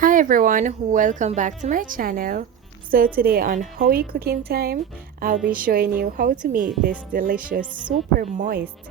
Hi everyone, welcome back to my channel. So today on Hoey Cooking Time, I'll be showing you how to make this delicious super moist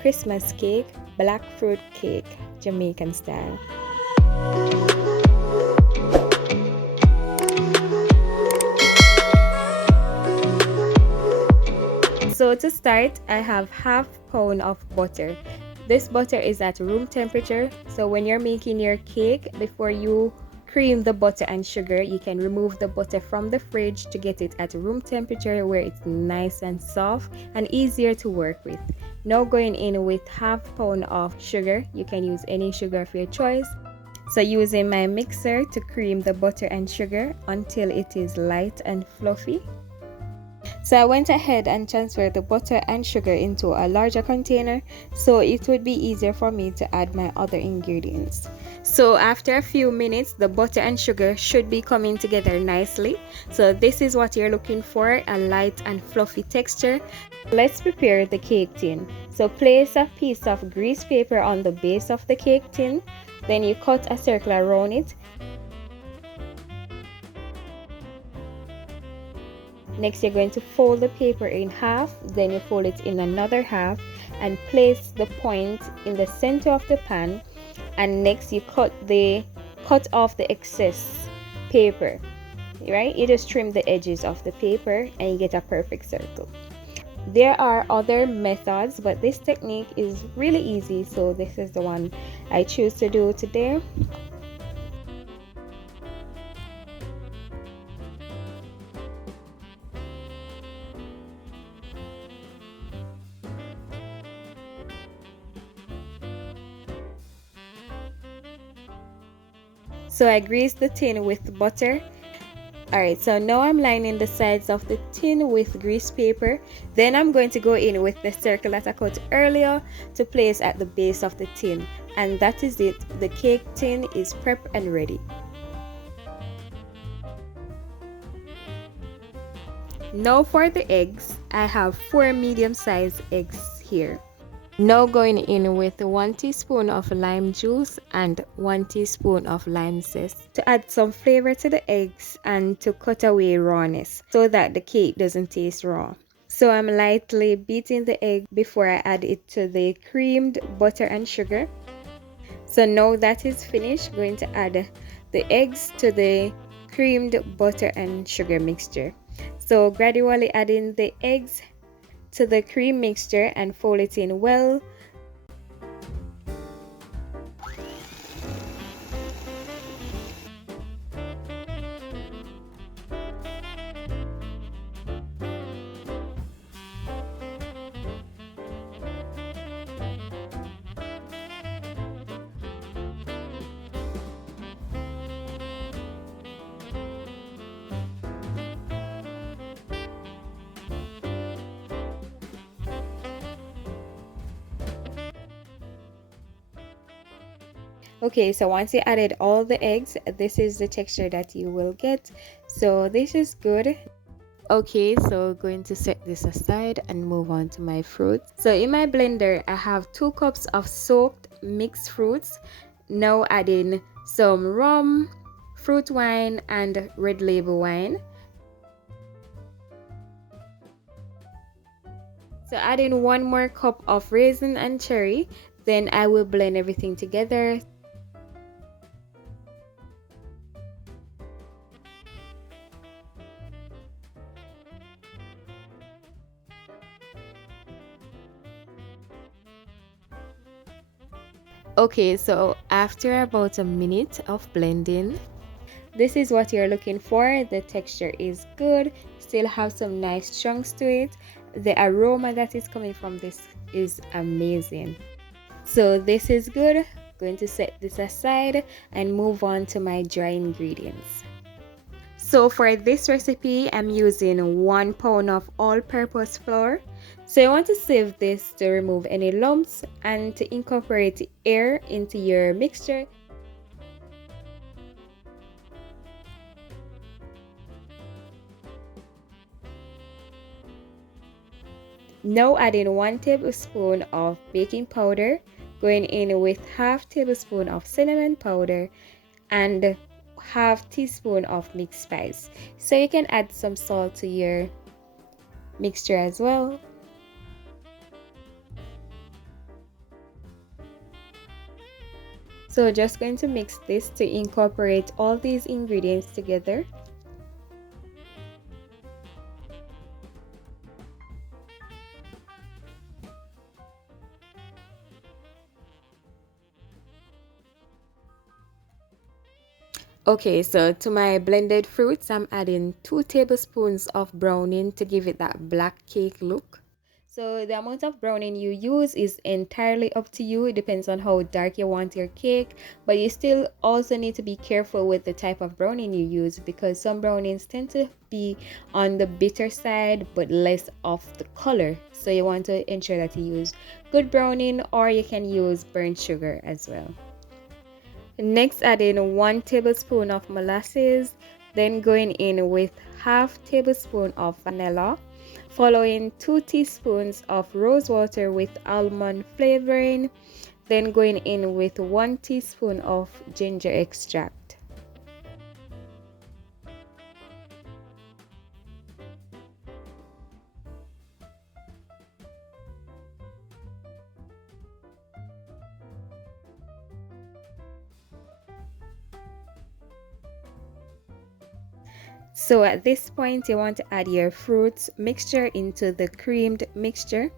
Christmas cake, black fruit cake, Jamaican style. So to start, I have half pound of butter. This butter is at room temperature, so when you're making your cake, before you cream the butter and sugar, you can remove the butter from the fridge to get it at room temperature where it's nice and soft and easier to work with. Now going in with half pound of sugar, you can use any sugar of your choice. So using my mixer to cream the butter and sugar until it is light and fluffy. So I went ahead and transferred the butter and sugar into a larger container so it would be easier for me to add my other ingredients. So after a few minutes, the butter and sugar should be coming together nicely. So this is what you're looking for, a light and fluffy texture. Let's prepare the cake tin. So place a piece of grease paper on the base of the cake tin. Then you cut a circle around it. Next, you're going to fold the paper in half, then you fold it in another half and place the point in the center of the pan. And next, you cut off the excess paper, right? You just trim the edges of the paper and you get a perfect circle. There are other methods, but this technique is really easy, so this is the one I choose to do today. So I greased the tin with butter. Alright, so now I'm lining the sides of the tin with grease paper. Then I'm going to go in with the circle that I cut earlier to place at the base of the tin. And that is it. The cake tin is prepped and ready. Now for the eggs, I have 4 medium-sized eggs here. Now going in with 1 teaspoon of lime juice and 1 teaspoon of lime zest to add some flavor to the eggs and to cut away rawness so that the cake doesn't taste raw. So I'm lightly beating the egg before I add it to the creamed butter and sugar. So now that is finished, I'm going to add the eggs to the creamed butter and sugar mixture. So gradually adding the eggs to the cream mixture and fold it in well. Okay, so once you added all the eggs, this is the texture that you will get. So this is good. Okay, so going to set this aside and move on to my fruit. So in my blender, I have 2 cups of soaked mixed fruits. Now adding some rum, fruit wine, and red label wine. So adding 1 more cup of raisin and cherry. Then I will blend everything together. Okay, so after about a minute of blending, this is what you're looking for. The texture is good, still have some nice chunks to it. The aroma that is coming from this is amazing. So this is good. Going to set this aside and move on to my dry ingredients. So for this recipe, I'm using 1 pound of all-purpose flour. So you want to sieve this to remove any lumps and to incorporate air into your mixture. Now adding 1 tablespoon of baking powder, going in with half tablespoon of cinnamon powder and half teaspoon of mixed spice. So you can add some salt to your mixture as well. So just going to mix this to incorporate all these ingredients together. Okay, so to my blended fruits, I'm adding 2 tablespoons of browning to give it that black cake look. So the amount of browning you use is entirely up to you. It depends on how dark you want your cake, but you still also need to be careful with the type of browning you use because some brownings tend to be on the bitter side but less of the color. So you want to ensure that you use good browning, or you can use burnt sugar as well. Next, add in 1 tablespoon of molasses, then going in with half tablespoon of vanilla, following 2 teaspoons of rose water with almond flavoring, then going in with 1 teaspoon of ginger extract. So at this point, you want to add your fruits mixture into the creamed mixture.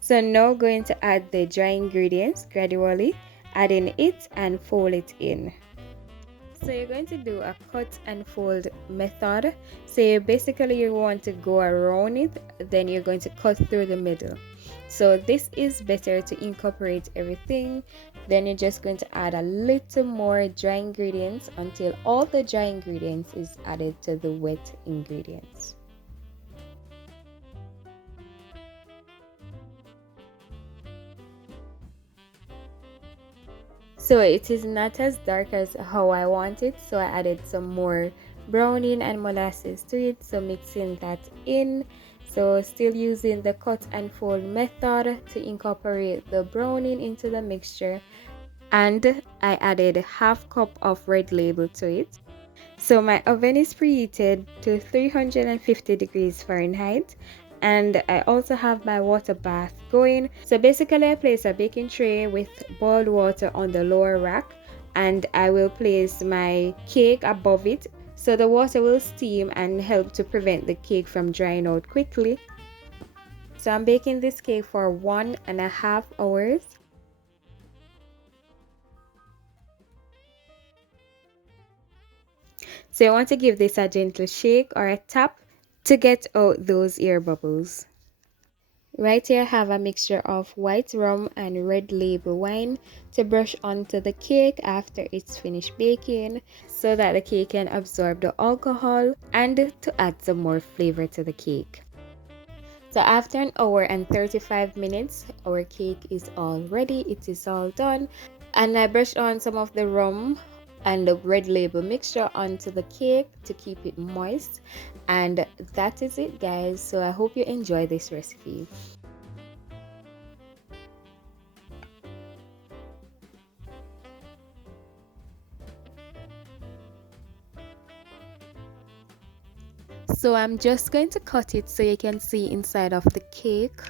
So now going to add the dry ingredients gradually, adding it and fold it in. So you're going to do a cut and fold method. So you want to go around it, then you're going to cut through the middle. So this is better to incorporate everything. Then you're just going to add a little more dry ingredients until all the dry ingredients is added to the wet ingredients. So it is not as dark as how I want it, so I added some more browning and molasses to it, so mixing that in. So still using the cut and fold method to incorporate the browning into the mixture, and I added half cup of red label to it. So my oven is preheated to 350 degrees Fahrenheit, and I also have my water bath going. So basically I place a baking tray with boiled water on the lower rack, and I will place my cake above it so the water will steam and help to prevent the cake from drying out quickly. So I'm baking this cake for 1.5 hours. So you want to give this a gentle shake or a tap to get out those air bubbles. Right here I have a mixture of white rum and red label wine to brush onto the cake after it's finished baking so that the cake can absorb the alcohol and to add some more flavor to the cake. So after 1 hour and 35 minutes, our cake is all ready. It is all done. And I brushed on some of the rum and the red label mixture onto the cake to keep it moist. And that is it, guys. So I hope you enjoy this recipe. So I'm just going to cut it so you can see inside of the cake.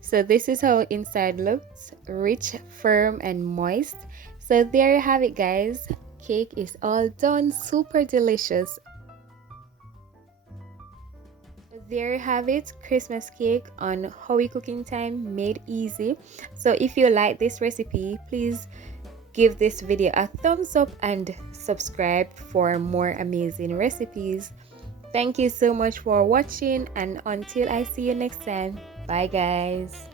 So this is how inside looks, rich, firm and moist. So there you have it, guys. Cake is all done, super delicious. There you have it, Christmas cake on Howie Cooking Time, made easy. So if you like this recipe, please give this video a thumbs up and subscribe for more amazing recipes. Thank you so much for watching, and until I see you next time, bye guys.